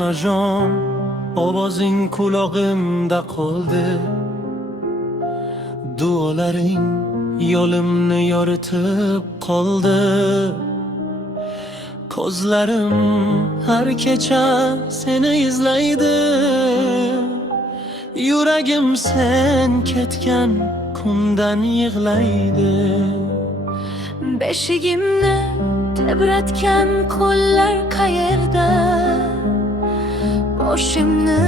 onajon, ovozing qulog'imda qoldi. Duolaring yo'limni yoritib qoldi. Ko'zlarim har kecha seni izlaydi. Yuragim sen ketgan kundan yig'laydi. Beshigimni tebratgan qo'llar qayerda? Boshimni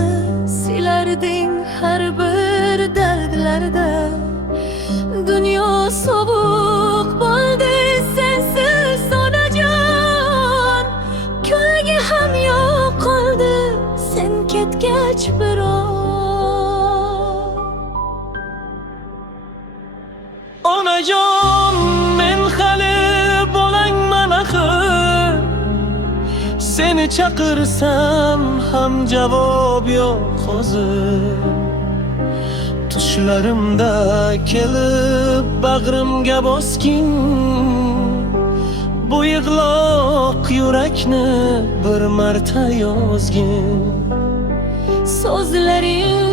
silarding har bir dardlarda. Dunyo sovuq bo'ldi sensiz onajon. Ko'lga ham yo'q qoldi sen ketgach biroq. Onajon, men hali bolangman axir. Seni chaqirsam ham javob yo'q hozir. Tushlarimda kelib bag'rimga bosgin. Bu yig'loq yurakni bir marta yozgin. So'zlaring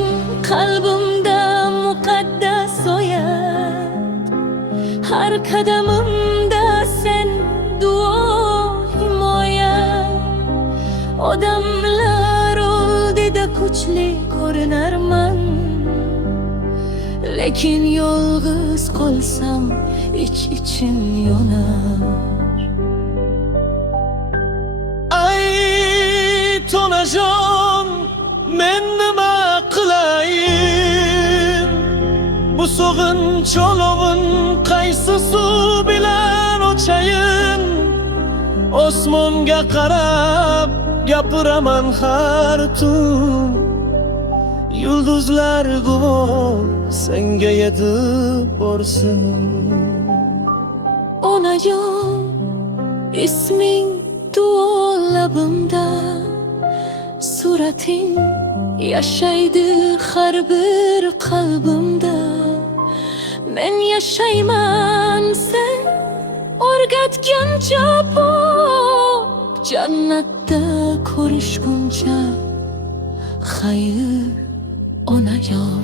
qalbimda muqaddas soyat. Har qadamimda sen duo himoya. Odamlar oldida kuchli ko'rinarman, lekin yolg'iz qolsam ich-ichim yonar. Ayt onajon, men nima qilayin? Bu so'g'inch olovin qaysi suv bilan o'chayin? Osmonga qarab gapiraman har tun. Yulduzlar guvoh senga yetib borsin. Onajon, isming duo labimda. Surating yashaydi har bir qalbimda. Men yashayman sen o'rgatgancha bor. Jannatda ko'rishguncha xayr onajon.